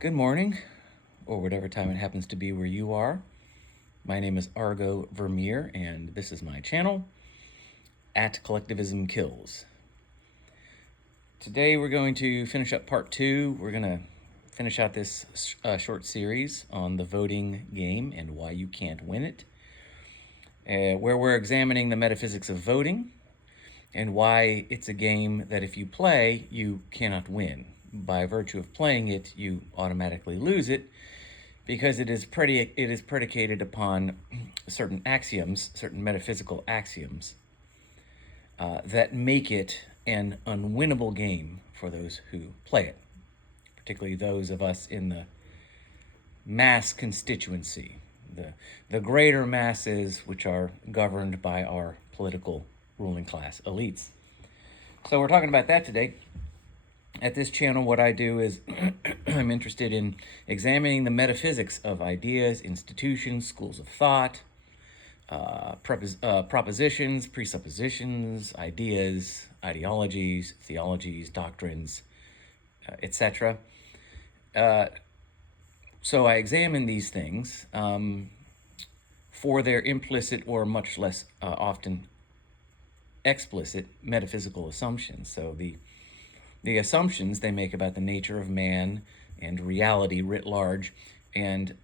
Good morning, or whatever time it happens to be where you are. My name is Argo Vermeer, and this is my channel, at Collectivism Kills. Today we're going to finish up part 2. We're going to finish out this short series on the voting game and why you can't win it, where we're examining the metaphysics of voting and why it's a game that if you play, you cannot win. By virtue of playing it, you automatically lose it because it is predicated upon certain axioms, certain metaphysical axioms, that make it an unwinnable game for those who play it, particularly those of us in the mass constituency, the greater masses which are governed by our political ruling class elites. So we're talking about that today. At this channel, what I do is I'm interested in examining the metaphysics of ideas, institutions, schools of thought, propositions, presuppositions, ideas, ideologies, theologies, doctrines, etc. So I examine these things for their implicit or much less often explicit metaphysical assumptions. So the assumptions they make about the nature of man and reality writ large, and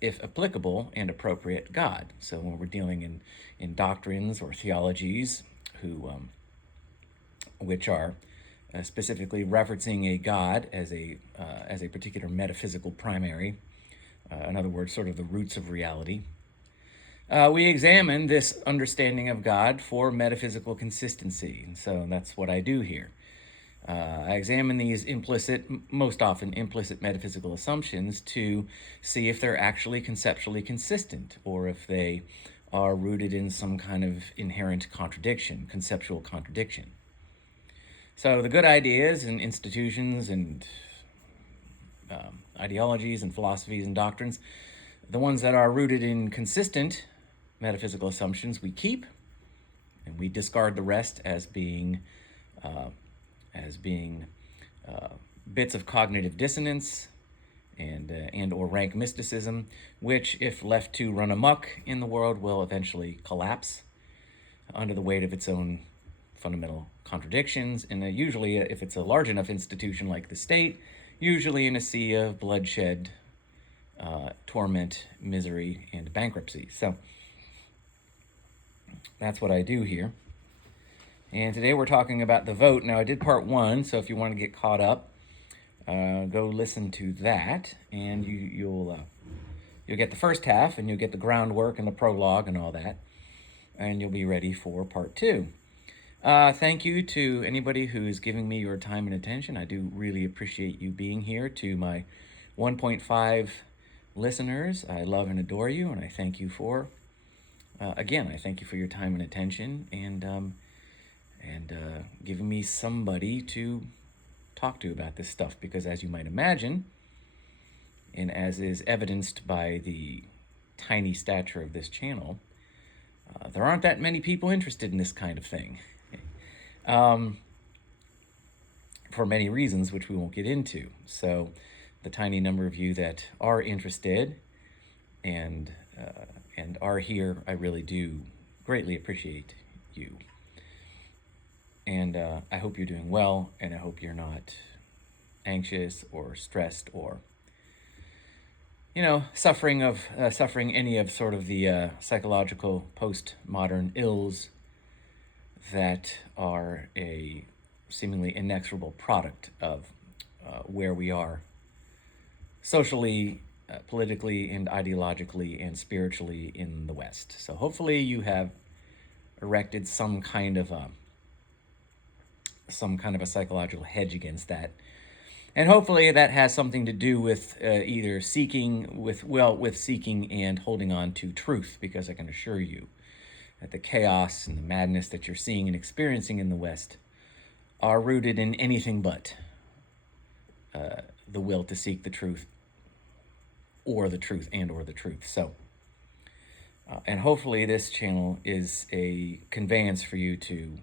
if applicable and appropriate, God. So when we're dealing in doctrines or theologies which are specifically referencing a God as a particular metaphysical primary, in other words, sort of the roots of reality, we examine this understanding of God for metaphysical consistency. And so that's what I do here. I examine these most often implicit metaphysical assumptions to see if they're actually conceptually consistent or if they are rooted in some kind of inherent contradiction, conceptual contradiction. So the good ideas and institutions and ideologies and philosophies and doctrines, the ones that are rooted in consistent metaphysical assumptions, we keep, and we discard the rest as being bits of cognitive dissonance and or rank mysticism, which, if left to run amok in the world, will eventually collapse under the weight of its own fundamental contradictions. And usually, if it's a large enough institution like the state, usually in a sea of bloodshed, torment, misery, and bankruptcy. So that's what I do here. And today we're talking about the vote. Now, I did part 1, so if you want to get caught up, go listen to that, and you'll get the first half, and you'll get the groundwork and the prologue and all that, and you'll be ready for part 2. Thank you to anybody who's giving me your time and attention. I do really appreciate you being here. To my 1.5 listeners, I love and adore you, and I thank you for, again, I thank you for your time and attention, and giving me somebody to talk to about this stuff, because as you might imagine, and as is evidenced by the tiny stature of this channel, there aren't that many people interested in this kind of thing, for many reasons which we won't get into. So the tiny number of you that are interested and are here, I really do greatly appreciate you. And I hope you're doing well, and I hope you're not anxious or stressed or, suffering any of sort of the psychological postmodern ills that are a seemingly inexorable product of where we are socially, politically, and ideologically and spiritually in the West. So hopefully you have erected some kind of a psychological hedge against that. And hopefully that has something to do with either seeking and holding on to truth, because I can assure you that the chaos and the madness that you're seeing and experiencing in the West are rooted in anything but the will to seek the truth or the truth. So, and hopefully this channel is a conveyance for you to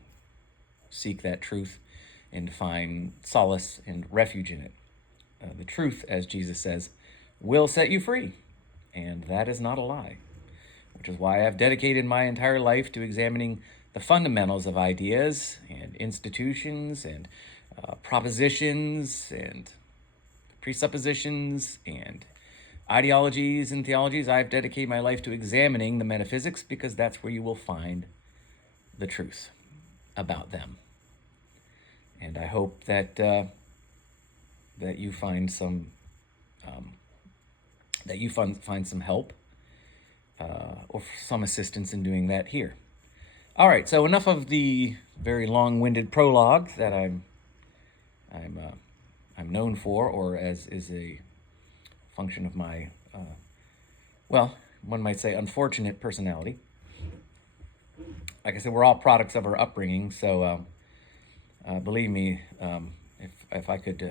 seek that truth and find solace and refuge in it. the truth, as Jesus says, will set you free. And that is not a lie, which is why I've dedicated my entire life to examining the fundamentals of ideas and institutions and propositions and presuppositions and ideologies and theologies. I've dedicated my life to examining the metaphysics because that's where you will find the truth about them. And I hope that that you find some find some help or some assistance in doing that here. All right, so enough of the very long-winded prologue that I'm known for, or as is a function of my, well, one might say unfortunate personality. Like I said, we're all products of our upbringing, so believe me, if I could,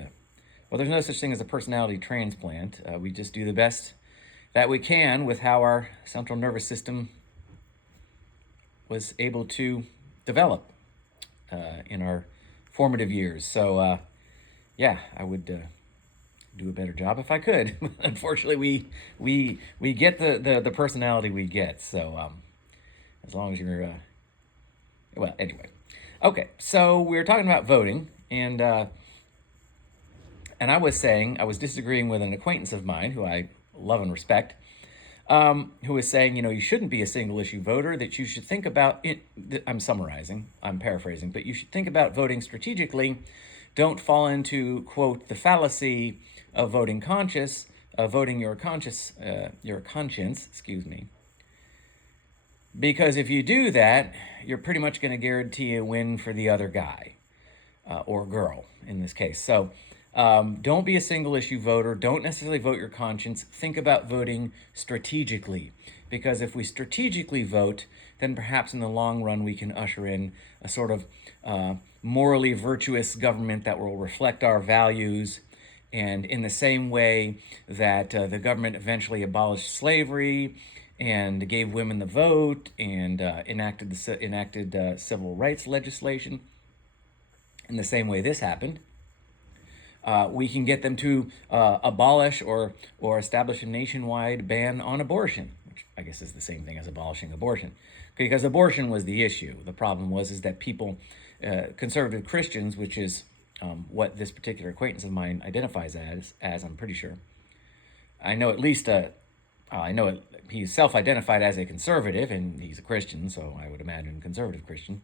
well, there's no such thing as a personality transplant. We just do the best that we can with how our central nervous system was able to develop in our formative years. So, yeah, I would do a better job if I could. Unfortunately, we get the personality we get. So, as long as you're, well, anyway. Okay, so we were talking about voting, and I was saying, I was disagreeing with an acquaintance of mine who I love and respect, who was saying, you shouldn't be a single issue voter, that you should think about it. I'm summarizing, I'm paraphrasing, but you should think about voting strategically. Don't fall into, quote, the fallacy of voting your conscience, excuse me. Because if you do that, you're pretty much going to guarantee a win for the other guy or girl in this case. So don't be a single issue voter. Don't necessarily vote your conscience. Think about voting strategically. Because if we strategically vote, then perhaps in the long run we can usher in a sort of morally virtuous government that will reflect our values. And in the same way that the government eventually abolished slavery and gave women the vote and enacted civil rights legislation, in the same way this happened, we can get them to abolish or establish a nationwide ban on abortion, which I guess is the same thing as abolishing abortion, because abortion was the issue. The problem is that people, conservative Christians, which is what this particular acquaintance of mine identifies as I'm pretty sure. I know at least he's self-identified as a conservative, and he's a Christian, so I would imagine conservative Christian.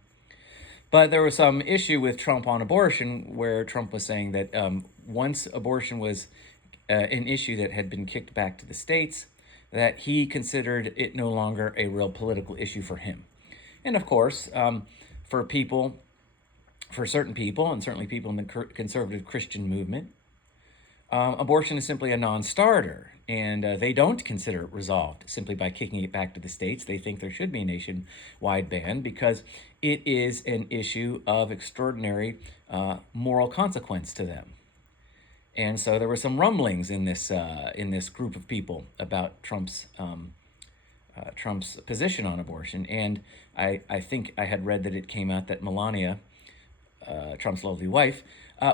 But there was some issue with Trump on abortion, where Trump was saying that once abortion was an issue that had been kicked back to the states, that he considered it no longer a real political issue for him. And of course, for certain people, and certainly people in the conservative Christian movement, abortion is simply a non-starter, and they don't consider it resolved simply by kicking it back to the states. They think there should be a nationwide ban because it is an issue of extraordinary moral consequence to them. And so there were some rumblings in this group of people about Trump's position on abortion, and I think I had read that it came out that Melania, Trump's lovely wife,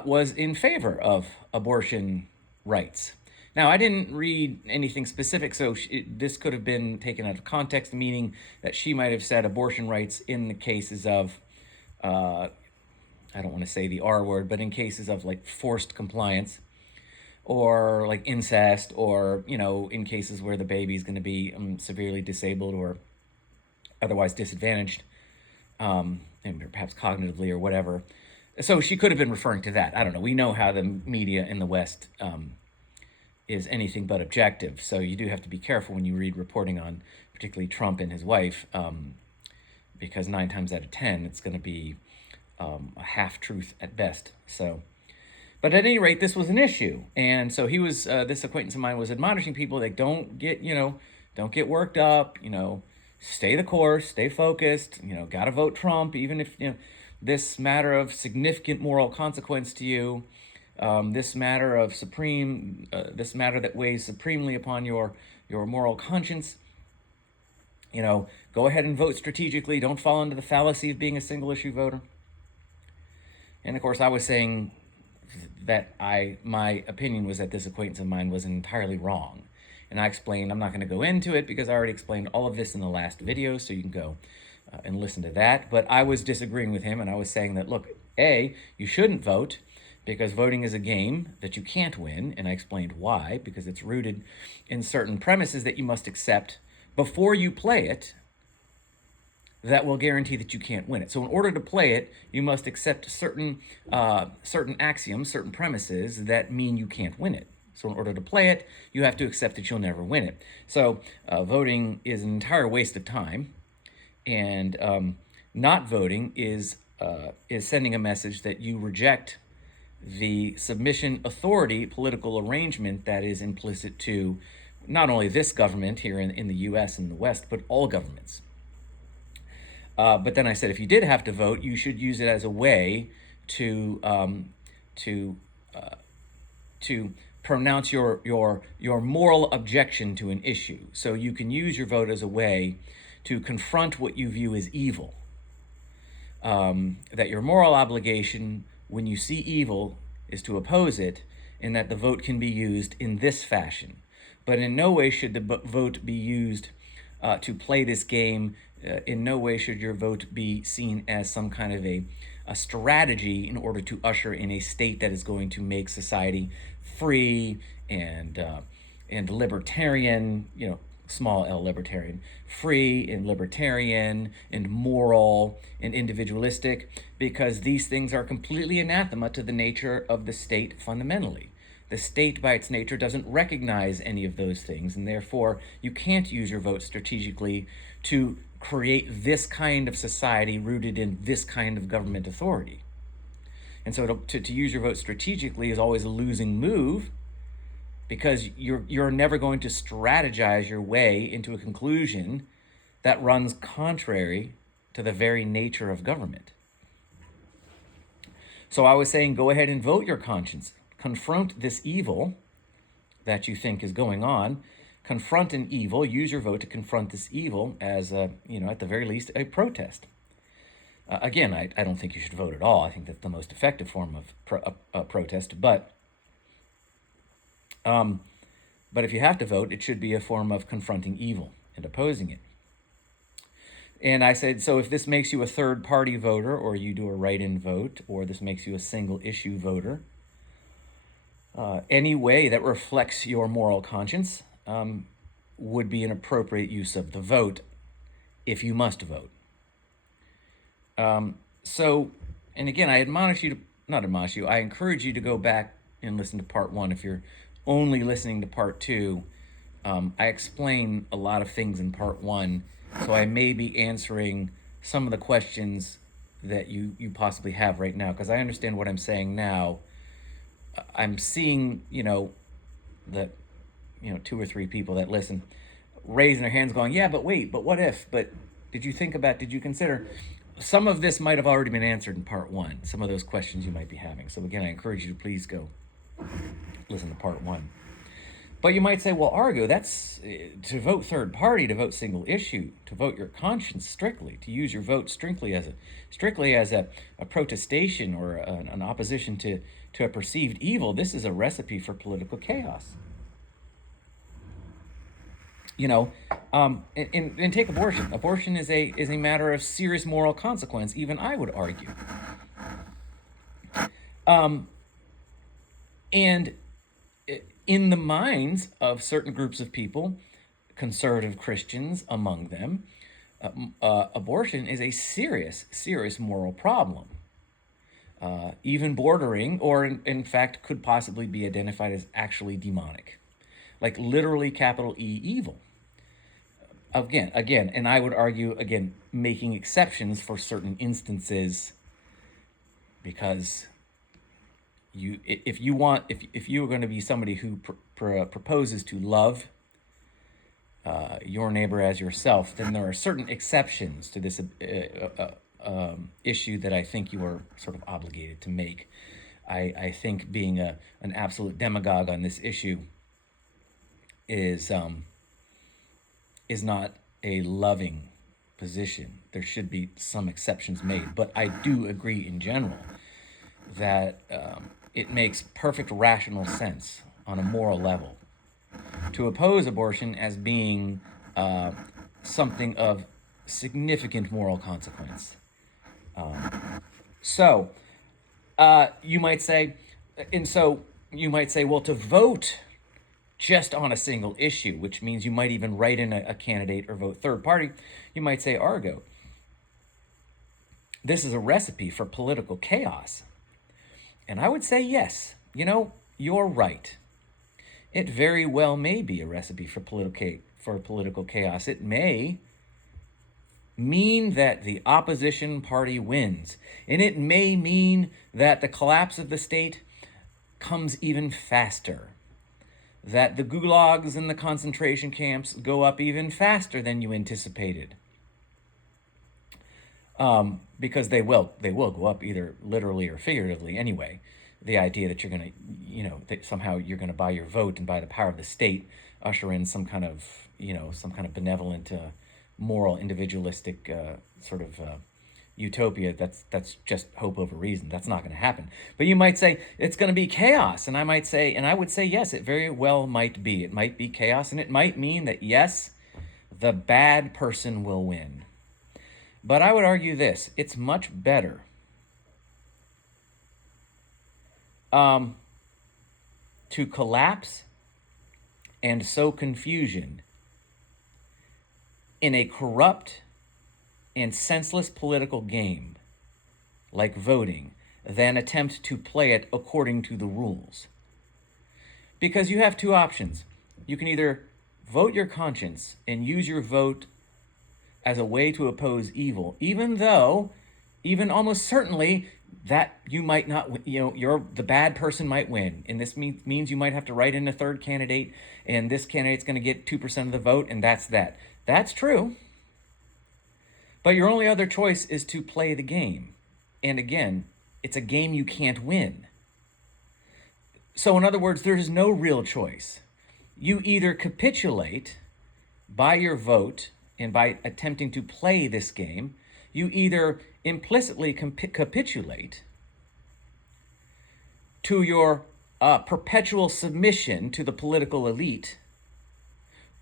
was in favor of abortion rights. Now, I didn't read anything specific, so this could have been taken out of context, meaning that she might have said abortion rights in the cases of, I don't want to say the R word, but in cases of like forced compliance or like incest, or, in cases where the baby is going to be severely disabled or otherwise disadvantaged, and perhaps cognitively or whatever. So she could have been referring to that. I don't know. We know how the media in the West is anything but objective. So you do have to be careful when you read reporting on particularly Trump and his wife, because 9 times out of 10, it's going to be a half-truth at best. So, but at any rate, this was an issue. And so he was, this acquaintance of mine was admonishing people that don't get worked up, stay the course, stay focused, got to vote Trump, even if, this matter of significant moral consequence to you, this matter that weighs supremely upon your moral conscience, go ahead and vote strategically. Don't fall into the fallacy of being a single issue voter. And of course, I was saying that my opinion was that this acquaintance of mine was entirely wrong. And I explained, I'm not going to go into it because I already explained all of this in the last video, so you can go and listen to that. But I was disagreeing with him, and I was saying that, look, A, you shouldn't vote because voting is a game that you can't win. And I explained why, because it's rooted in certain premises that you must accept before you play it that will guarantee that you can't win it. So in order to play it, you must accept certain axioms, certain premises that mean you can't win it. So in order to play it, you have to accept that you'll never win it. So voting is an entire waste of time, and not voting is sending a message that you reject the submission authority political arrangement that is implicit to not only this government here in the U.S. and the West, but all governments. But then I said, if you did have to vote, you should use it as a way to pronounce your moral objection to an issue. So you can use your vote as a way to confront what you view as evil. That your moral obligation, when you see evil, is to oppose it, and that the vote can be used in this fashion. But in no way should the vote be used to play this game. In no way should your vote be seen as some kind of a strategy in order to usher in a state that is going to make society free and libertarian, small L libertarian, free and libertarian and moral and individualistic, because these things are completely anathema to the nature of the state fundamentally. The state by its nature doesn't recognize any of those things, and therefore you can't use your vote strategically to create this kind of society rooted in this kind of government authority. And so to use your vote strategically is always a losing move, because you're never going to strategize your way into a conclusion that runs contrary to the very nature of government. So I was saying, go ahead and vote your conscience. Confront this evil that you think is going on. Confront an evil. Use your vote to confront this evil as, at the very least, a protest. Again, I don't think you should vote at all. I think that's the most effective form of protest. But if you have to vote, it should be a form of confronting evil and opposing it. And I said, so if this makes you a third-party voter, or you do a write-in vote, or this makes you a single-issue voter, any way that reflects your moral conscience would be an appropriate use of the vote if you must vote. And again, I encourage you to go back and listen to part 1. If you're only listening to part 2, I explain a lot of things in part 1, so I may be answering some of the questions that you possibly have right now, because I understand what I'm saying now. I'm seeing, that 2 or 3 people that listen raising their hands going, yeah, but wait, but what if? But did you consider? Some of this might have already been answered in part 1, some of those questions you might be having. So again, I encourage you to please go listen to part 1. But you might say, well, Argo, that's to vote third party, to vote single issue, to vote your conscience strictly, to use your vote strictly as a protestation or an opposition to a perceived evil. This is a recipe for political chaos. And take abortion. Abortion is a matter of serious moral consequence, even I would argue. And in the minds of certain groups of people, conservative Christians among them, abortion is a serious moral problem, even bordering, or in fact could possibly be identified as actually demonic, like literally capital E evil. Again, and I would argue, again, making exceptions for certain instances, because if you are going to be somebody who proposes to love your neighbor as yourself, then there are certain exceptions to this issue that I think you are sort of obligated to make. I think being an absolute demagogue on this issue is not a loving position. There should be some exceptions made, but I do agree in general that it makes perfect rational sense on a moral level to oppose abortion as being something of significant moral consequence. So you might say, well, to vote just on a single issue, which means you might even write in a candidate or vote third party, you might say, Argo, this is a recipe for political chaos. And I would say, yes, you're right. It very well may be a recipe for political chaos. It may mean that the opposition party wins. And it may mean that the collapse of the state comes even faster. That the gulags and the concentration camps go up even faster than you anticipated. Because they will go up either literally or figuratively anyway. The idea that you're going to, that somehow you're going to buy your vote and by the power of the state usher in some kind of benevolent, moral, individualistic sort of utopia. That's just hope over reason. That's not going to happen. But you might say it's going to be chaos, and I would say yes, it very well might be. It might be chaos, and it might mean that yes, the bad person will win. But I would argue this: it's much better to collapse and sow confusion in a corrupt and senseless political game like voting than attempt to play it according to the rules. Because you have two options. You can either vote your conscience and use your vote as a way to oppose evil, even almost certainly that you might not, the bad person might win. And this means you might have to write in a third candidate, and this candidate's going to get 2% of the vote, and that's that. That's true. But your only other choice is to play the game. And again, it's a game you can't win. So in other words, there is no real choice. You either capitulate by your vote and by attempting to play this game, you either implicitly capitulate to your perpetual submission to the political elite,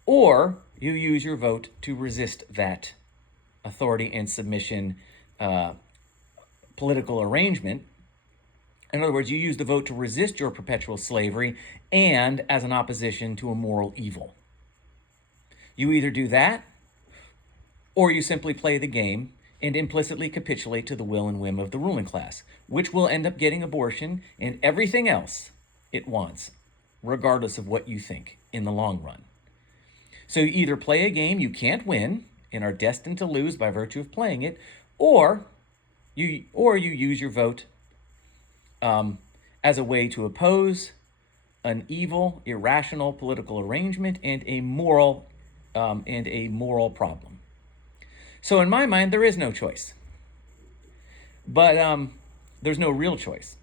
or you use your vote to resist that authority and submission political arrangement. In other words, you use the vote to resist your perpetual slavery and as an opposition to a moral evil. You either do that, or you simply play the game and implicitly capitulate to the will and whim of the ruling class, which will end up getting abortion and everything else it wants, regardless of what you think in the long run. So you either play a game you can't win and are destined to lose by virtue of playing it, or you use your vote as a way to oppose an evil, irrational political arrangement and a moral problem. So in my mind, there is no choice. But there's no real choice.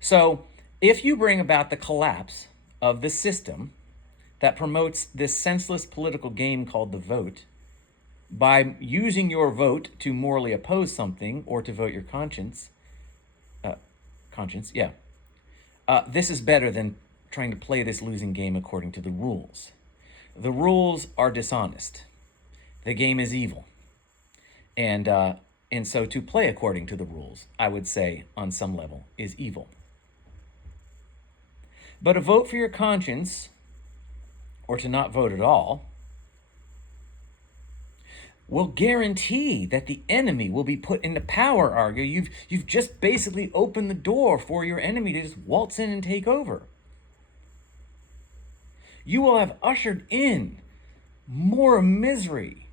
So if you bring about the collapse of the system that promotes this senseless political game called the vote, by using your vote to morally oppose something or to vote your conscience, this is better than trying to play this losing game according to the rules. The rules are dishonest. The game is evil. And so to play according to the rules, I would say, on some level, is evil. But a vote for your conscience, or to not vote at all, will guarantee that the enemy will be put into power, Argo. You've just basically opened the door for your enemy to just waltz in and take over. You will have ushered in more misery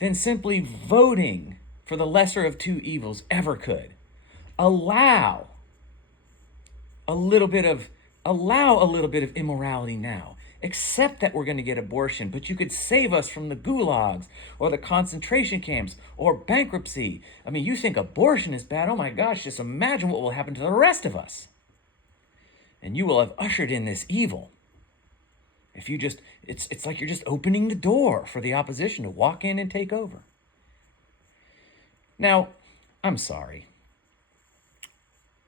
than simply voting for the lesser of two evils ever could. Allow a little bit of immorality now. Accept that we're going to get abortion, but you could save us from the gulags or the concentration camps or bankruptcy. I mean, you think abortion is bad. Oh my gosh, just imagine what will happen to the rest of us. And you will have ushered in this evil. If you just, it's like you're just opening the door for the opposition to walk in and take over. Now, I'm sorry.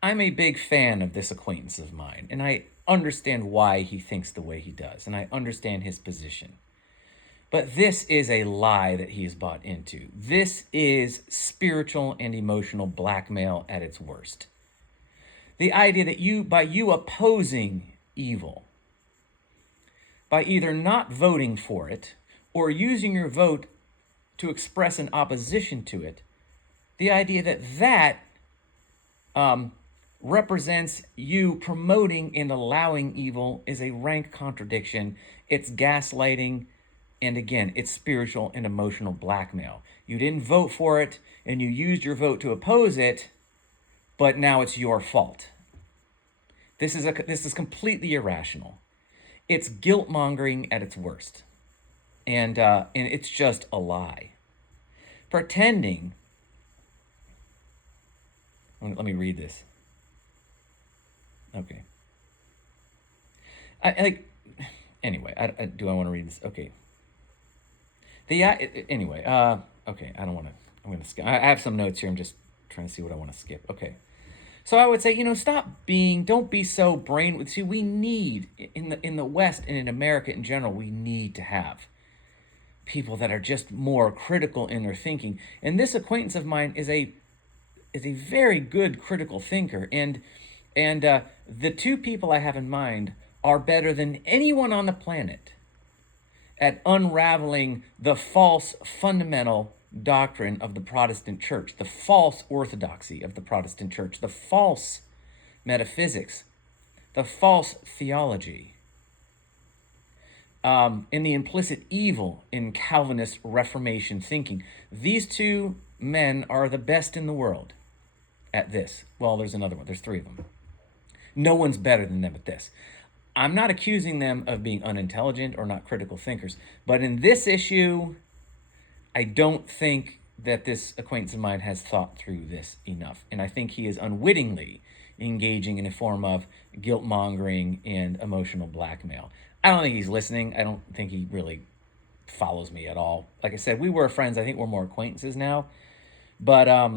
I'm a big fan of this acquaintance of mine, and I understand why he thinks the way he does, and I understand his position. But this is a lie that he is bought into. This is spiritual and emotional blackmail at its worst. The idea that by you opposing evil, by either not voting for it or using your vote to express an opposition to it, the idea that represents you promoting and allowing evil is a rank contradiction. It's gaslighting, and again, it's spiritual and emotional blackmail. You didn't vote for it, and you used your vote to oppose it, but now it's your fault. This is completely irrational. It's guilt-mongering at its worst, and it's just a lie. Pretending. Let me read this. Okay. Anyway, do I want to read this? Okay. Anyway, okay, I don't want to, I'm going to skip. I have some notes here. I'm just trying to see what I want to skip. Okay. So I would say, don't be so see, we need, in the West and in America in general, we need to have people that are just more critical in their thinking. And this acquaintance of mine is a very good critical thinker. And the two people I have in mind are better than anyone on the planet at unraveling the false fundamental doctrine of the Protestant church, the false orthodoxy of the Protestant church, the false metaphysics, the false theology, and the implicit evil in Calvinist Reformation thinking. These two men are the best in the world at this. Well, there's another one. There's three of them. No one's better than them at this. I'm not accusing them of being unintelligent or not critical thinkers, but in this issue, I don't think that this acquaintance of mine has thought through this enough. And I think he is unwittingly engaging in a form of guilt-mongering and emotional blackmail. I don't think he's listening. I don't think he really follows me at all. Like I said, we were friends. I think we're more acquaintances now. But at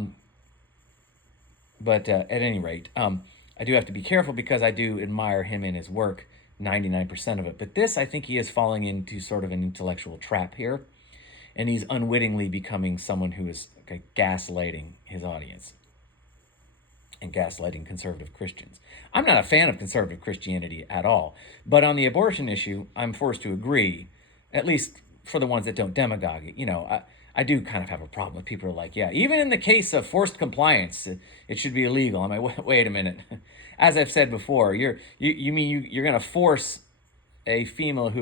any rate, I do have to be careful because I do admire him and his work, 99% of it. But this, I think he is falling into sort of an intellectual trap here. And he's unwittingly becoming someone who is gaslighting his audience and gaslighting conservative Christians. I'm not a fan of conservative Christianity at all. But on the abortion issue, I'm forced to agree, at least for the ones that don't demagogue it. I do kind of have a problem with people who are like, yeah, even in the case of forced compliance, it should be illegal. I'm like, wait a minute. As I've said before, you're going to force a female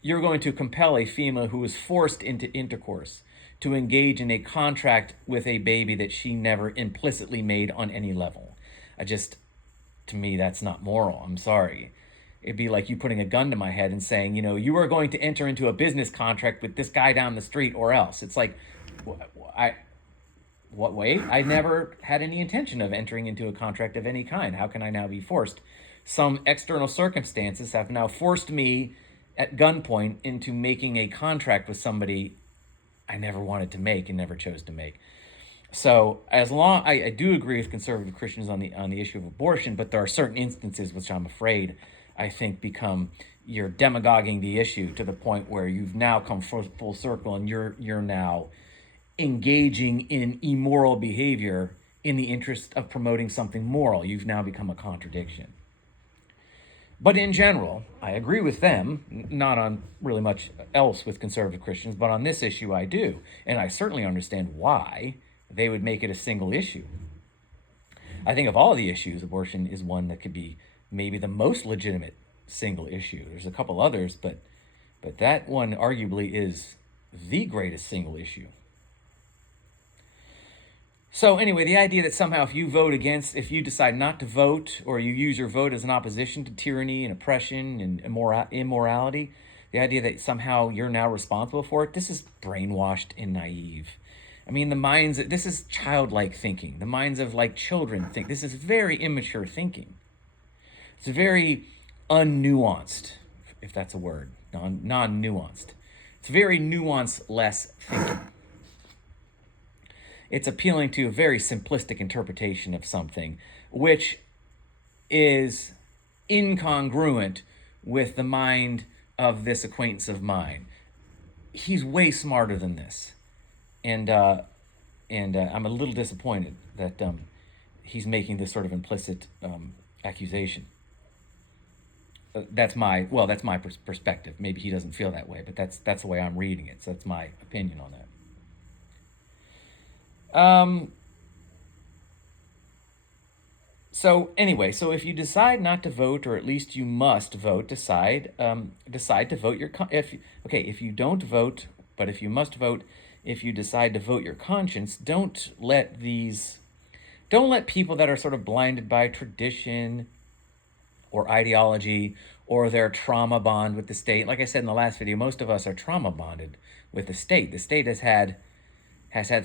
you're going to compel a female who was forced into intercourse to engage in a contract with a baby that she never implicitly made on any level. To me, that's not moral. I'm sorry. It'd be like you putting a gun to my head and saying, you are going to enter into a business contract with this guy down the street or else. It's like, wait, I never had any intention of entering into a contract of any kind. How can I now be forced? Some external circumstances have now forced me at gunpoint into making a contract with somebody I never wanted to make and never chose to make. So I do agree with conservative Christians on the issue of abortion, but there are certain instances which I'm afraid I think you're demagoguing the issue to the point where you've now come full circle and you're now engaging in immoral behavior in the interest of promoting something moral. You've now become a contradiction. But in general, I agree with them, not on really much else with conservative Christians, but on this issue I do. And I certainly understand why they would make it a single issue. I think of all the issues, abortion is one that could be maybe the most legitimate single issue. There's a couple others, but that one arguably is the greatest single issue. So anyway, the idea that somehow if you decide not to vote, or you use your vote as an opposition to tyranny and oppression and immorality, the idea that somehow you're now responsible for it, this is brainwashed and naive. I mean, this is childlike thinking. The minds of children think. This is very immature thinking. It's very unnuanced, if that's a word, non-nuanced. It's very nuance-less thinking. It's appealing to a very simplistic interpretation of something which is incongruent with the mind of this acquaintance of mine. He's way smarter than this, and I'm a little disappointed that he's making this sort of implicit accusation. That's my perspective. Maybe he doesn't feel that way, but that's the way I'm reading it. So that's my opinion on that. So anyway, so if you decide not to vote, or at least you must vote, decide to vote your if you don't vote, but if you must vote, if you decide to vote your conscience, don't let people that are sort of blinded by tradition or ideology or their trauma bond with the state. Like I said in the last video, most of us are trauma bonded with the state. The state has had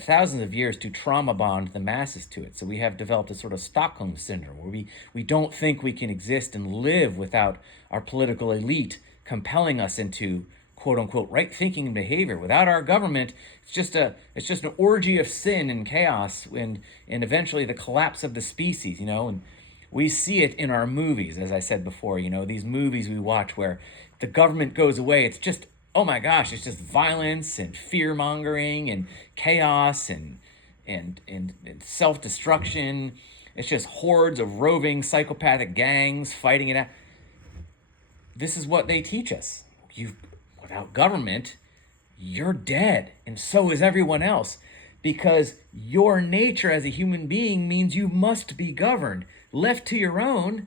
thousands of years to trauma bond the masses to it. So we have developed a sort of Stockholm syndrome where we don't think we can exist and live without our political elite compelling us into quote unquote right thinking and behavior. Without our government, it's just an orgy of sin and chaos and eventually the collapse of the species, and we see it in our movies, as I said before, these movies we watch where the government goes away. It's just, oh my gosh, it's just violence and fear-mongering and chaos and self-destruction. It's just hordes of roving psychopathic gangs fighting it out. This is what they teach us. Without government, you're dead, and so is everyone else, because your nature as a human being means you must be governed. Left to your own,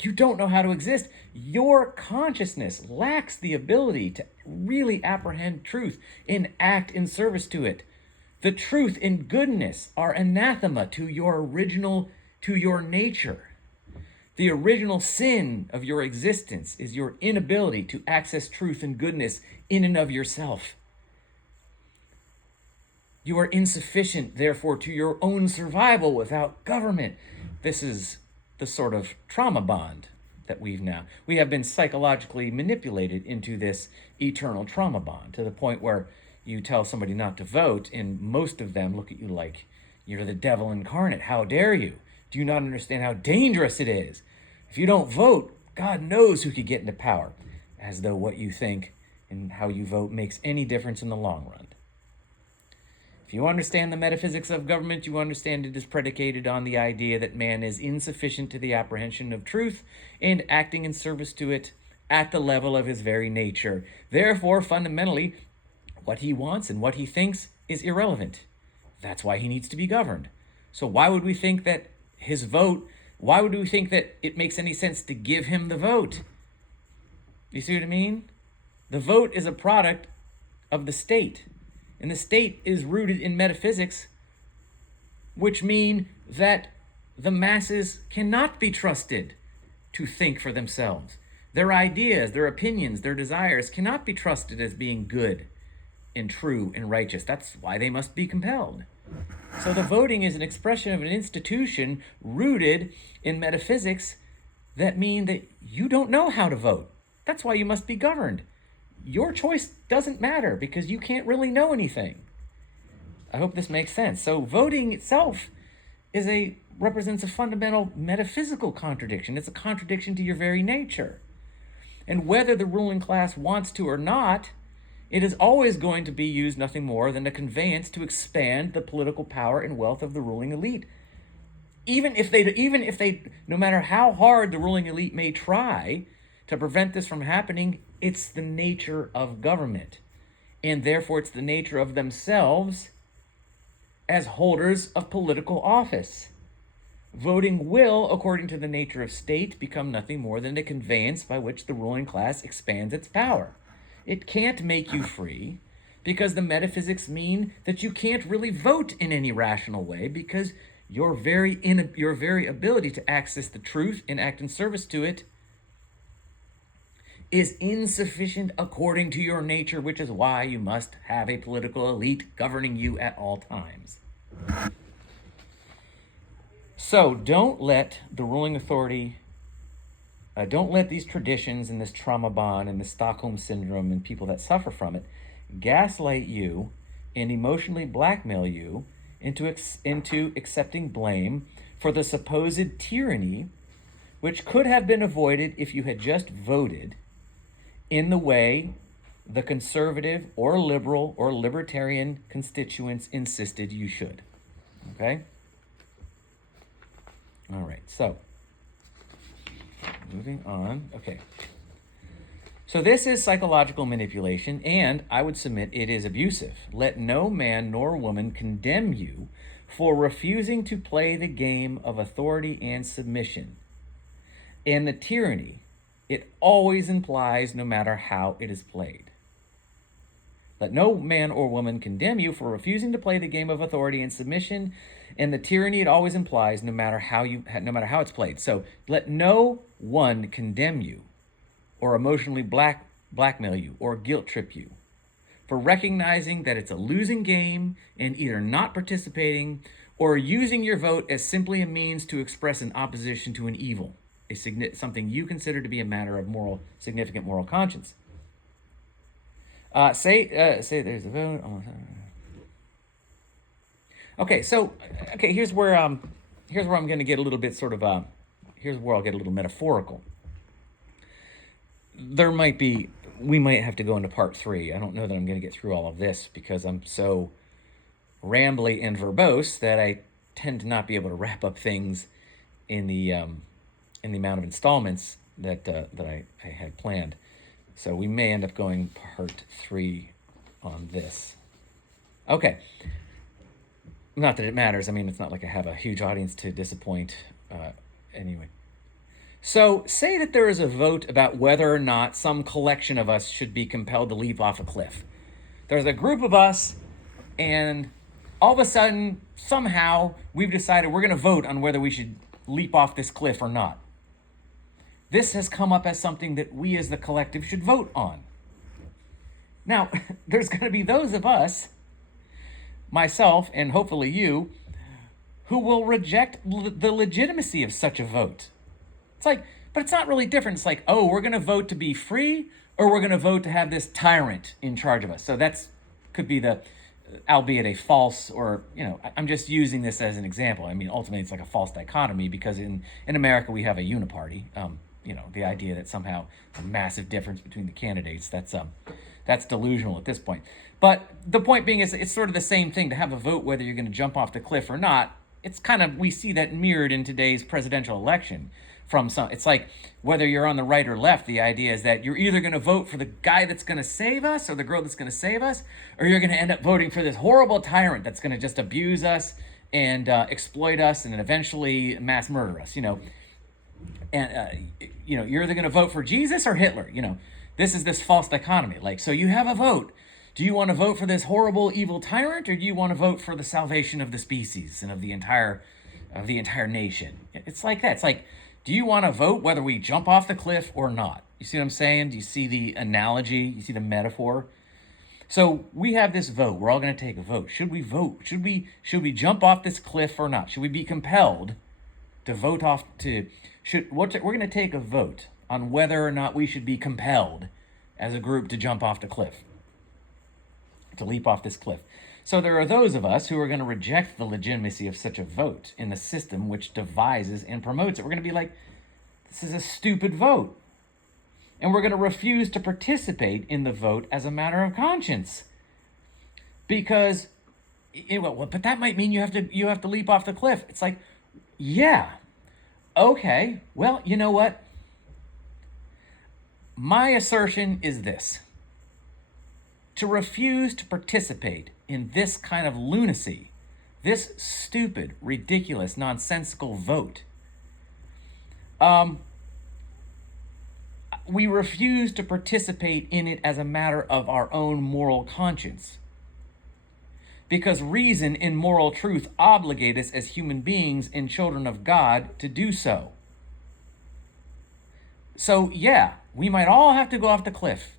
you don't know how to exist. Your consciousness lacks the ability to really apprehend truth and act in service to it. The truth and goodness are anathema to your nature. The original sin of your existence is your inability to access truth and goodness in and of yourself. You are insufficient, therefore, to your own survival without government. This is the sort of trauma bond that we have been psychologically manipulated into this eternal trauma bond, to the point where you tell somebody not to vote, and most of them look at you like you're the devil incarnate. How dare you? Do you not understand how dangerous it is? If you don't vote, God knows who could get into power, as though what you think and how you vote makes any difference in the long run. If you understand the metaphysics of government, you understand it is predicated on the idea that man is insufficient to the apprehension of truth and acting in service to it at the level of his very nature. Therefore, fundamentally, what he wants and what he thinks is irrelevant. That's why he needs to be governed. So why would we think that why would we think that it makes any sense to give him the vote? You see what I mean? The vote is a product of the state. And the state is rooted in metaphysics, which mean that the masses cannot be trusted to think for themselves. Their ideas, their opinions, their desires cannot be trusted as being good and true and righteous. That's why they must be compelled. So the voting is an expression of an institution rooted in metaphysics that mean that you don't know how to vote. That's why you must be governed. Your choice doesn't matter because you can't really know anything. I hope this makes sense. So voting itself represents a fundamental metaphysical contradiction. It's a contradiction to your very nature. And whether the ruling class wants to or not, it is always going to be used nothing more than a conveyance to expand the political power and wealth of the ruling elite. Even if they, no matter how hard the ruling elite may try to prevent this from happening, it's the nature of government. And therefore, it's the nature of themselves as holders of political office. Voting will, according to the nature of state, become nothing more than a conveyance by which the ruling class expands its power. It can't make you free because the metaphysics mean that you can't really vote in any rational way because your very ability to access the truth and act in service to it is insufficient according to your nature, which is why you must have a political elite governing you at all times. So don't let the ruling authority, don't let these traditions and this trauma bond and the Stockholm syndrome and people that suffer from it gaslight you and emotionally blackmail you into accepting blame for the supposed tyranny, which could have been avoided if you had just voted in the way the conservative or liberal or libertarian constituents insisted you should. Okay? All right, so moving on. Okay. So this is psychological manipulation, and I would submit it is abusive. Let no man nor woman condemn you for refusing to play the game of authority and submission. And the tyranny, it always implies no matter how it is played. Let no man or woman condemn you for refusing to play the game of authority and submission, and the tyranny it always implies no matter how it's played. So let no one condemn you or emotionally blackmail you or guilt trip you for recognizing that it's a losing game and either not participating or using your vote as simply a means to express an opposition to an evil, something you consider to be a matter of significant moral conscience. Say there's a vote. Okay, so here's where I'm going to get a little bit here's where I'll get a little metaphorical. We might have to go into part 3. I don't know that I'm going to get through all of this because I'm so rambly and verbose that I tend to not be able to wrap up things in the amount of installments that I had planned. So we may end up going part 3 on this. Okay. Not that it matters. I mean, it's not like I have a huge audience to disappoint. Anyway. So say that there is a vote about whether or not some collection of us should be compelled to leap off a cliff. There's a group of us, and all of a sudden, somehow, we've decided we're going to vote on whether we should leap off this cliff or not. This has come up as something that we as the collective should vote on. Now, there's going to be those of us, myself and hopefully you, who will reject the legitimacy of such a vote. It's like, but it's not really different. It's like, oh, we're going to vote to be free, or we're going to vote to have this tyrant in charge of us. So that's could be albeit a false, or, I'm just using this as an example. I mean, ultimately it's like a false dichotomy because in America we have a uniparty. The idea that somehow a massive difference between the candidates, that's delusional at this point. But the point being is it's sort of the same thing to have a vote whether you're going to jump off the cliff or not. It's we see that mirrored in today's presidential election. It's like whether you're on the right or left, the idea is that you're either going to vote for the guy that's going to save us or the girl that's going to save us, or you're going to end up voting for this horrible tyrant that's going to just abuse us and exploit us and then eventually mass murder us, And, you're either going to vote for Jesus or Hitler. This is this false dichotomy. Like, so you have a vote. Do you want to vote for this horrible, evil tyrant, or do you want to vote for the salvation of the species and of the entire nation? It's like that. It's like, do you want to vote whether we jump off the cliff or not? You see what I'm saying? Do you see the analogy? You see the metaphor? So we have this vote. We're all going to take a vote. Should we vote? Should we jump off this cliff or not? Should we be compelled to vote off to? We're going to take a vote on whether or not we should be compelled as a group to jump off the cliff, to leap off this cliff. So there are those of us who are going to reject the legitimacy of such a vote in the system which devises and promotes it. We're going to be like, this is a stupid vote. And we're going to refuse to participate in the vote as a matter of conscience. Because, but that might mean you have to leap off the cliff. It's like, yeah, okay, well, you know what? My assertion is this. To refuse to participate in this kind of lunacy, this stupid, ridiculous, nonsensical vote, we refuse to participate in it as a matter of our own moral conscience. Because reason and moral truth obligate us as human beings and children of God to do so. So, yeah, we might all have to go off the cliff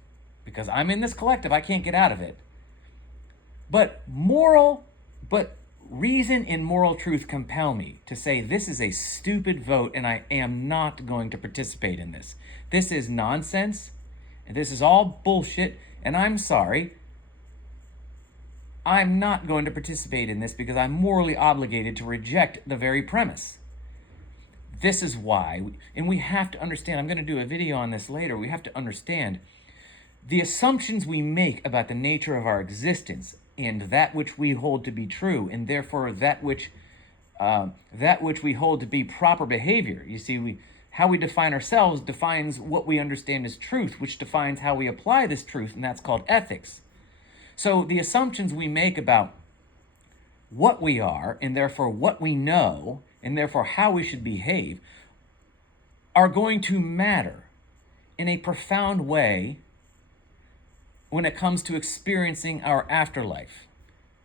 because I'm in this collective. I can't get out of it. But reason and moral truth compel me to say this is a stupid vote and I am not going to participate in this. This is nonsense and this is all bullshit, and I'm sorry. I'm not going to participate in this because I'm morally obligated to reject the very premise. This is why, and we have to understand, I'm going to do a video on this later, we have to understand the assumptions we make about the nature of our existence and that which we hold to be true, and therefore that which we hold to be proper behavior. You see, how we define ourselves defines what we understand as truth, which defines how we apply this truth, and that's called ethics. So the assumptions we make about what we are, and therefore what we know, and therefore how we should behave, are going to matter in a profound way when it comes to experiencing our afterlife.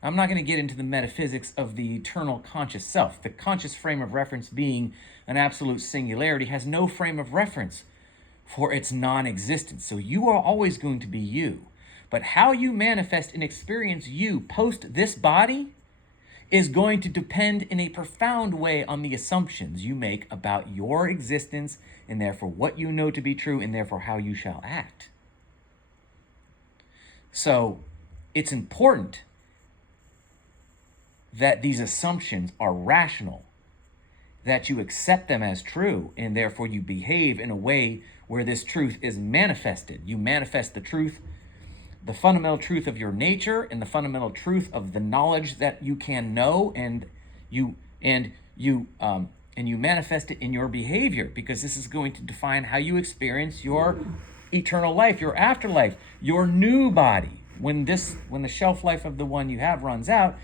I'm not going to get into the metaphysics of the eternal conscious self. The conscious frame of reference, being an absolute singularity, has no frame of reference for its non-existence. So you are always going to be you. But how you manifest and experience you post this body is going to depend in a profound way on the assumptions you make about your existence, and therefore what you know to be true, and therefore how you shall act. So it's important that these assumptions are rational, that you accept them as true, and therefore you behave in a way where this truth is manifested. You manifest the truth, the fundamental truth of your nature, and the fundamental truth of the knowledge that you can know, and you manifest it in your behavior, because this is going to define how you experience your eternal life, your afterlife, your new body. When the shelf life of the one you have runs out,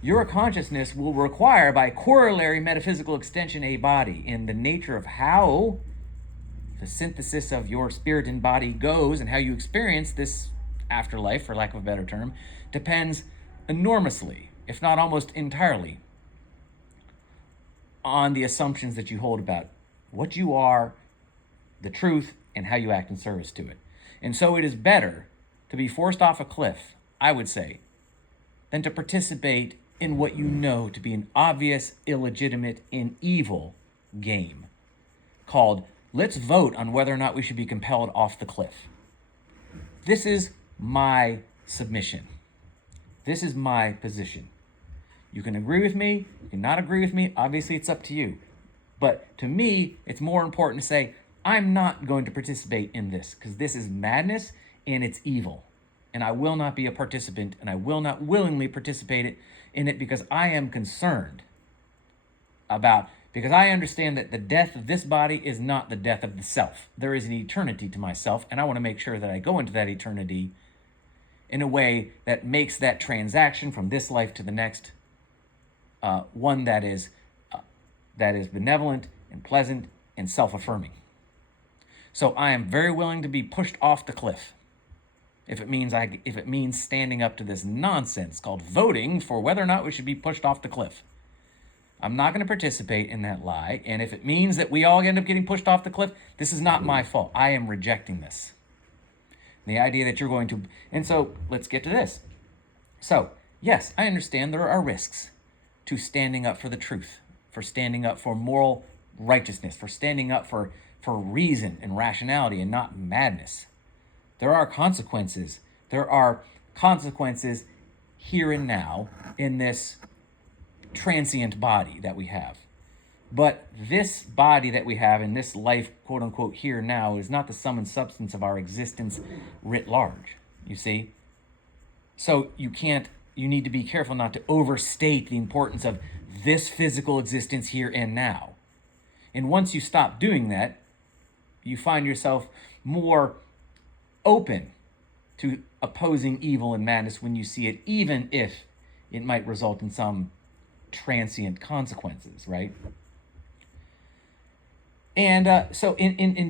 your consciousness will require, by corollary metaphysical extension, a body. And the nature of how the synthesis of your spirit and body goes, and how you experience this afterlife, for lack of a better term, depends enormously, if not almost entirely, on the assumptions that you hold about what you are, the truth, and how you act in service to it. And so it is better to be forced off a cliff, I would say, than to participate in what you know to be an obvious, illegitimate, and evil game called, let's vote on whether or not we should be compelled off the cliff. This is my submission. This is my position. You can agree with me, you can not agree with me, obviously it's up to you. But to me, it's more important to say, I'm not going to participate in this, because this is madness and it's evil. And I will not be a participant, and I will not willingly participate in it, because I am concerned because I understand that the death of this body is not the death of the self. There is an eternity to myself, and I want to make sure that I go into that eternity in a way that makes that transaction from this life to the next one that is benevolent and pleasant and self-affirming. So I am very willing to be pushed off the cliff if it means standing up to this nonsense called voting for whether or not we should be pushed off the cliff. I'm not going to participate in that lie, and if it means that we all end up getting pushed off the cliff, this is not my fault. I am rejecting this. The idea that you're going to... And so let's get to this. So, yes, I understand there are risks to standing up for the truth, for standing up for moral righteousness, for standing up for reason and rationality and not madness. There are consequences. There are consequences here and now in this transient body that we have. But this body that we have in this life, quote unquote, here and now, is not the sum and substance of our existence writ large, you see? So you need to be careful not to overstate the importance of this physical existence here and now. And once you stop doing that, you find yourself more open to opposing evil and madness when you see it, even if it might result in some transient consequences, right? And so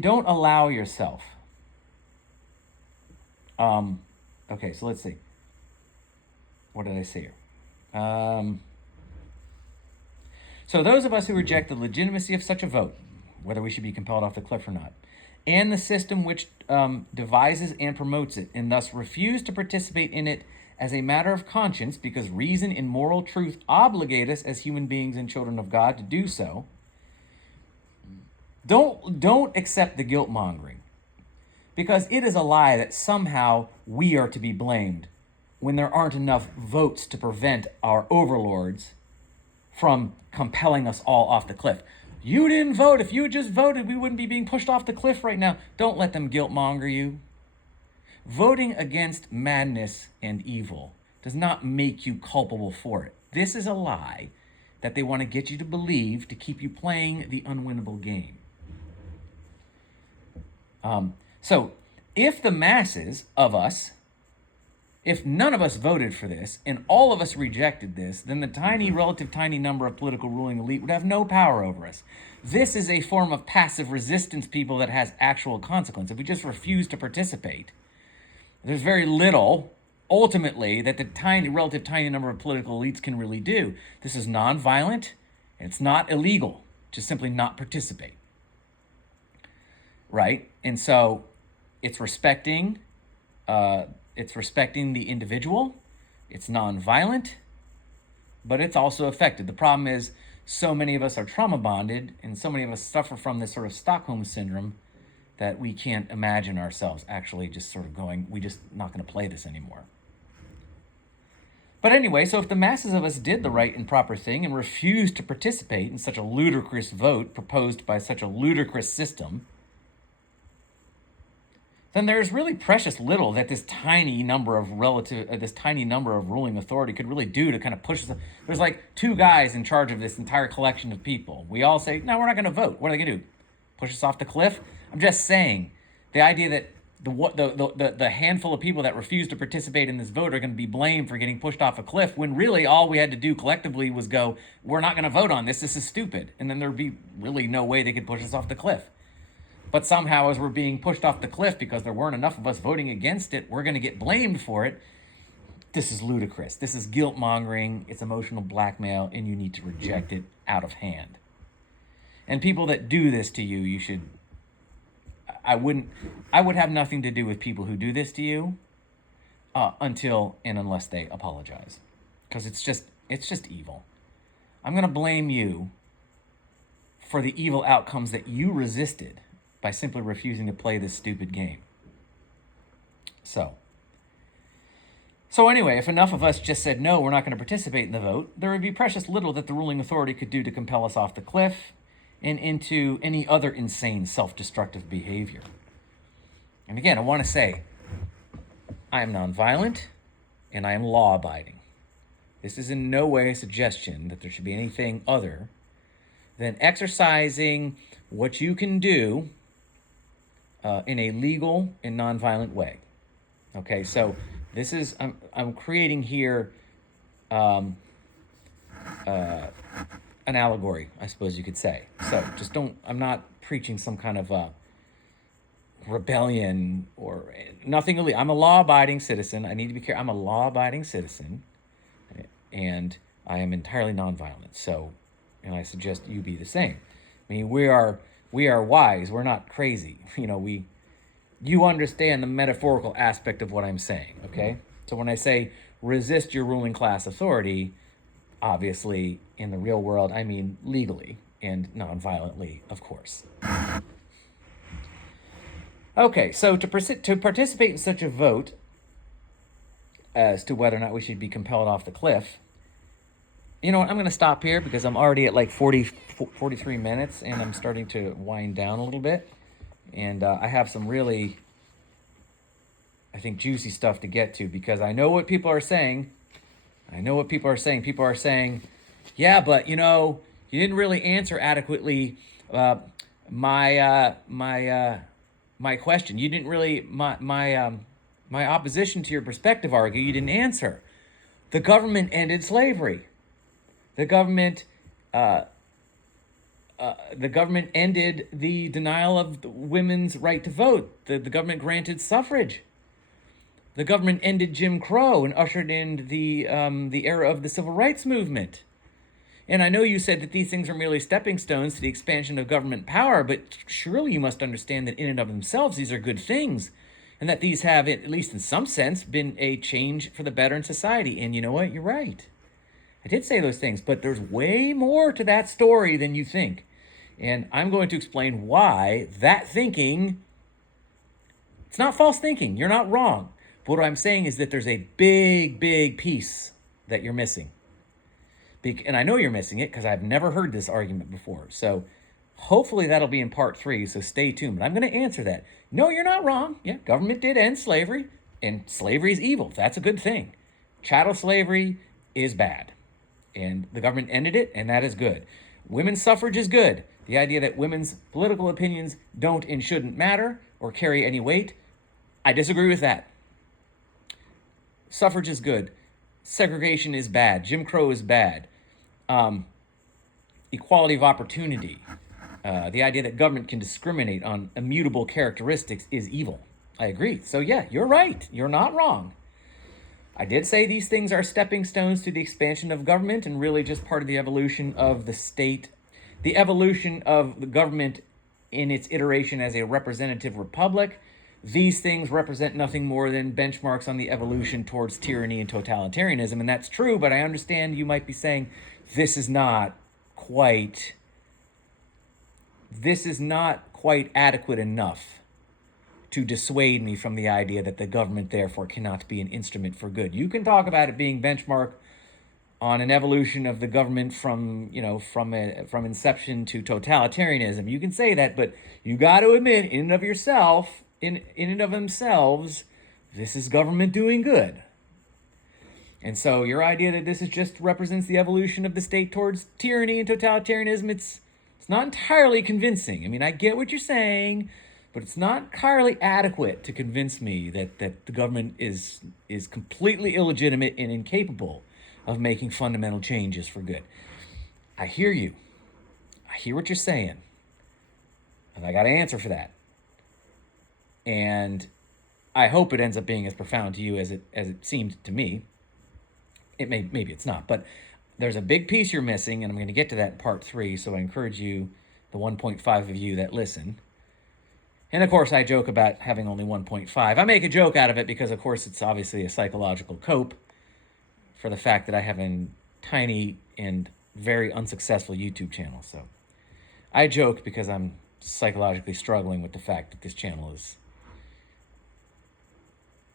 don't allow yourself. Okay, so let's see. What did I say here? So those of us who reject the legitimacy of such a vote, whether we should be compelled off the cliff or not, and the system which devises and promotes it, and thus refuse to participate in it as a matter of conscience, because reason and moral truth obligate us as human beings and children of God to do so, don't accept the guilt mongering, because it is a lie that somehow we are to be blamed when there aren't enough votes to prevent our overlords from compelling us all off the cliff. You didn't vote. If you had just voted, we wouldn't be being pushed off the cliff right now. Don't let them guilt monger you. Voting against madness and evil does not make you culpable for it. This is a lie that they want to get you to believe to keep you playing the unwinnable game. So if the masses of us, if none of us voted for this and all of us rejected this, then the relative tiny number of political ruling elite would have no power over us. This is a form of passive resistance, people, that has actual consequence. If we just refuse to participate, there's very little, ultimately, that the relative tiny number of political elites can really do. This is nonviolent, and it's not illegal. Just simply not participate. Right? And so it's respecting the individual. It's nonviolent, but it's also effective. The problem is so many of us are trauma bonded, and so many of us suffer from this sort of Stockholm syndrome that we can't imagine ourselves actually just sort of going, we just not going to play this anymore. But anyway, so if the masses of us did the right and proper thing and refused to participate in such a ludicrous vote proposed by such a ludicrous system, then there's really precious little that this tiny number of ruling authority could really do to kind of push us. There's like two guys in charge of this entire collection of people. We all say, no, we're not going to vote. What are they going to do? Push us off the cliff? I'm just saying, the idea that the handful of people that refuse to participate in this vote are going to be blamed for getting pushed off a cliff, when really all we had to do collectively was go, we're not going to vote on this. This is stupid. And then there'd be really no way they could push us off the cliff. But somehow, as we're being pushed off the cliff because there weren't enough of us voting against it, we're going to get blamed for it. This is ludicrous. This is guilt mongering. It's emotional blackmail, and you need to reject it out of hand. And people that do this to you, I would have nothing to do with people who do this to you until and unless they apologize. Because it's just evil. I'm going to blame you for the evil outcomes that you resisted by simply refusing to play this stupid game. So anyway, if enough of us just said, no, we're not going to participate in the vote, there would be precious little that the ruling authority could do to compel us off the cliff and into any other insane self-destructive behavior. And again, I want to say, I am nonviolent and I am law-abiding. This is in no way a suggestion that there should be anything other than exercising what you can do in a legal and nonviolent way. Okay, so this is, I'm creating here an allegory, I suppose you could say. So just I'm not preaching some kind of rebellion or nothing illegal. I'm a law-abiding citizen. I need to be careful. I'm a law-abiding citizen, and I am entirely nonviolent. So, and I suggest you be the same. I mean, we are wise. We're not crazy. You understand the metaphorical aspect of what I'm saying, okay? So when I say resist your ruling class authority, obviously, in the real world, I mean legally and non-violently, of course. Okay, so to participate in such a vote as to whether or not we should be compelled off the cliff, you know what, I'm going to stop here because I'm already at like 43 minutes and I'm starting to wind down a little bit. And I have some really, I think, juicy stuff to get to because I know what people are saying. People are saying, yeah, but you didn't really answer adequately my question. You didn't really my opposition to your perspective argue. You didn't answer. The government ended slavery. The government ended the denial of women's right to vote. The government granted suffrage. The government ended Jim Crow and ushered in the era of the civil rights movement. And I know you said that these things are merely stepping stones to the expansion of government power, but surely you must understand that in and of themselves, these are good things, and that these have, at least in some sense, been a change for the better in society. And you know what? You're right. I did say those things, but there's way more to that story than you think. And I'm going to explain why that thinking, it's not false thinking. You're not wrong. But what I'm saying is that there's a big, big piece that you're missing. And I know you're missing it because I've never heard this argument before. So Hopefully that'll be in part 3, so stay tuned. But I'm going to answer that. No, you're not wrong. Yeah, government did end slavery, and slavery is evil. That's a good thing. Chattel slavery is bad, and the government ended it, and that is good. Women's suffrage is good. The idea that women's political opinions don't and shouldn't matter or carry any weight, I disagree with that. Suffrage is good. Segregation is bad. Jim Crow is bad. Equality of opportunity. The idea that government can discriminate on immutable characteristics is evil. I agree. So yeah, you're right. You're not wrong. I did say these things are stepping stones to the expansion of government and really just part of the evolution of the state, the evolution of the government in its iteration as a representative republic. These things represent nothing more than benchmarks on the evolution towards tyranny and totalitarianism, and that's true, but I understand you might be saying this is not quite adequate enough to dissuade me from the idea that the government therefore cannot be an instrument for good. You can talk about it being benchmark on an evolution of the government from inception to totalitarianism. You can say that, but you got to admit, in and of yourself, in and of themselves, this is government doing good. And so your idea that this is just represents the evolution of the state towards tyranny and totalitarianism, it's not entirely convincing. I mean, I get what you're saying, but it's not entirely adequate to convince me that the government is completely illegitimate and incapable of making fundamental changes for good. I hear you. I hear what you're saying. And I got an answer for that. And I hope it ends up being as profound to you as it seemed to me. Maybe it's not, but there's a big piece you're missing, and I'm going to get to that in part 3, so I encourage you, the 1.5 of you that listen. And of course, I joke about having only 1.5. I make a joke out of it because, of course, it's obviously a psychological cope for the fact that I have a tiny and very unsuccessful YouTube channel. So I joke because I'm psychologically struggling with the fact that this channel is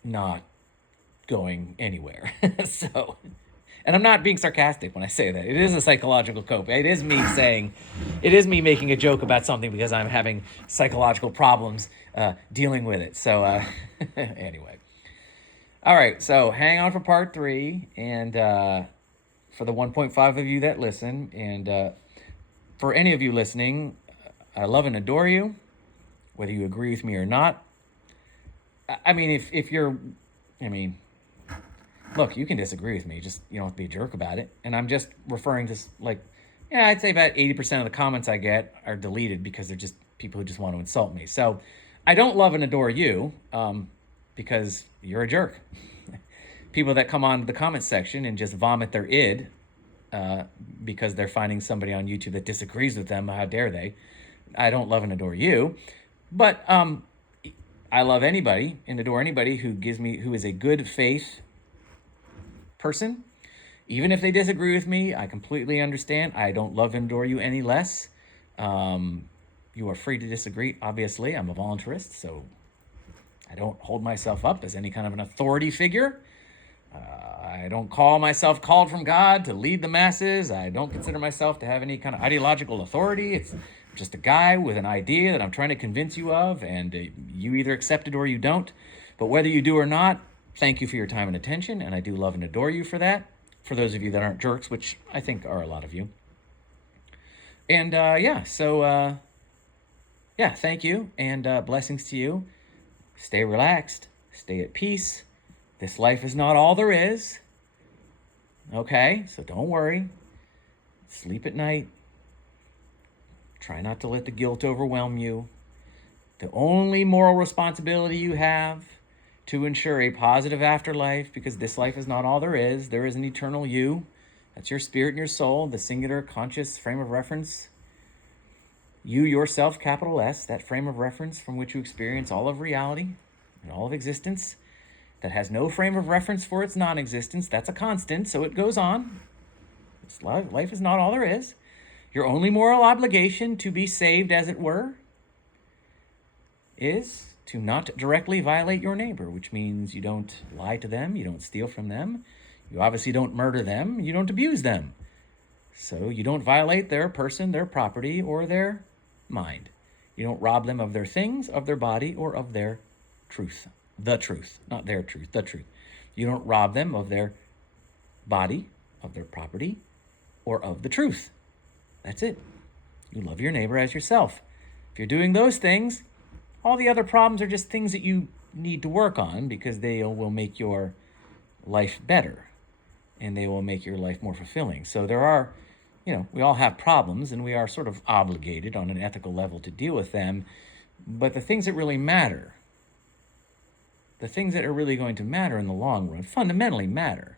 not going anywhere. So, and I'm not being sarcastic when I say that. It is a psychological cope. It is me making a joke about something because I'm having psychological problems dealing with it. So anyway. All right, so hang on for part 3, and for the 1.5 of you that listen, and for any of you listening, I love and adore you, whether you agree with me or not. I mean, if you're, look, you can disagree with me, just you don't have to be a jerk about it. And I'm just referring to, I'd say about 80% of the comments I get are deleted because they're just people who just want to insult me. So I don't love and adore you because you're a jerk. People that come on the comment section and just vomit their id because they're finding somebody on YouTube that disagrees with them, how dare they? I don't love and adore you. But I love anybody and adore anybody who is a good faith person. Even if they disagree with me, I completely understand. I don't love and adore you any less. You are free to disagree, obviously. I'm a voluntarist, so I don't hold myself up as any kind of an authority figure. I don't call myself called from God to lead the masses. I don't consider myself to have any kind of ideological authority. It's just a guy with an idea that I'm trying to convince you of, and you either accept it or you don't. But whether you do or not, thank you for your time and attention, and I do love and adore you for that. For those of you that aren't jerks, which I think are a lot of you. And thank you, and blessings to you. Stay relaxed. Stay at peace. This life is not all there is. Okay, so don't worry. Sleep at night. Try not to let the guilt overwhelm you. The only moral responsibility you have to ensure a positive afterlife, because this life is not all there is. There is an eternal you. That's your spirit and your soul, the singular conscious frame of reference. You yourself, capital S, that frame of reference from which you experience all of reality and all of existence, that has no frame of reference for its non-existence. That's a constant, so it goes on. Life is not all there is. Your only moral obligation to be saved, as it were, is to not directly violate your neighbor, which means you don't lie to them, you don't steal from them, you obviously don't murder them, you don't abuse them. So you don't violate their person, their property, or their mind. You don't rob them of their things, of their body, or of their truth. The truth, not their truth, the truth. You don't rob them of their body, of their property, or of the truth. That's it. You love your neighbor as yourself. If you're doing those things, all the other problems are just things that you need to work on because they will make your life better and they will make your life more fulfilling. So there are, we all have problems and we are sort of obligated on an ethical level to deal with them. But the things that really matter, the things that are really going to matter in the long run, fundamentally matter,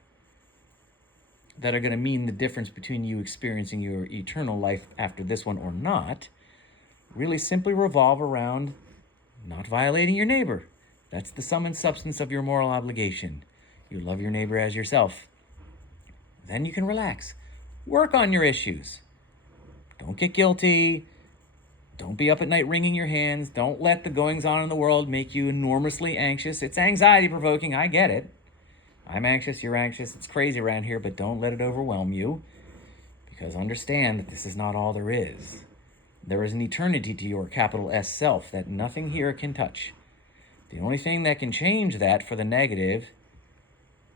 that are going to mean the difference between you experiencing your eternal life after this one or not, really simply revolve around not violating your neighbor. That's the sum and substance of your moral obligation. You love your neighbor as yourself. Then you can relax. Work on your issues. Don't get guilty. Don't be up at night wringing your hands. Don't let the goings-on in the world make you enormously anxious. It's anxiety-provoking. I get it. I'm anxious. You're anxious. It's crazy around here, but don't let it overwhelm you. Because understand that this is not all there is. There is an eternity to your capital S self that nothing here can touch. The only thing that can change that for the negative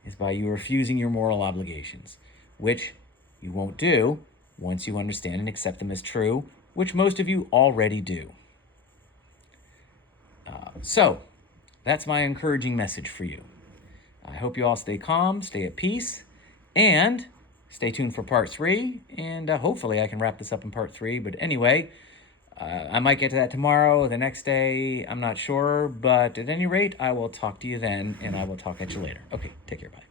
is by you refusing your moral obligations, which you won't do once you understand and accept them as true, which most of you already do. So that's my encouraging message for you. I hope you all stay calm, stay at peace, and stay tuned for part 3, and hopefully I can wrap this up in part 3. But anyway, I might get to that tomorrow, the next day, I'm not sure. But at any rate, I will talk to you then, and I will talk at you later. Okay, take care, bye.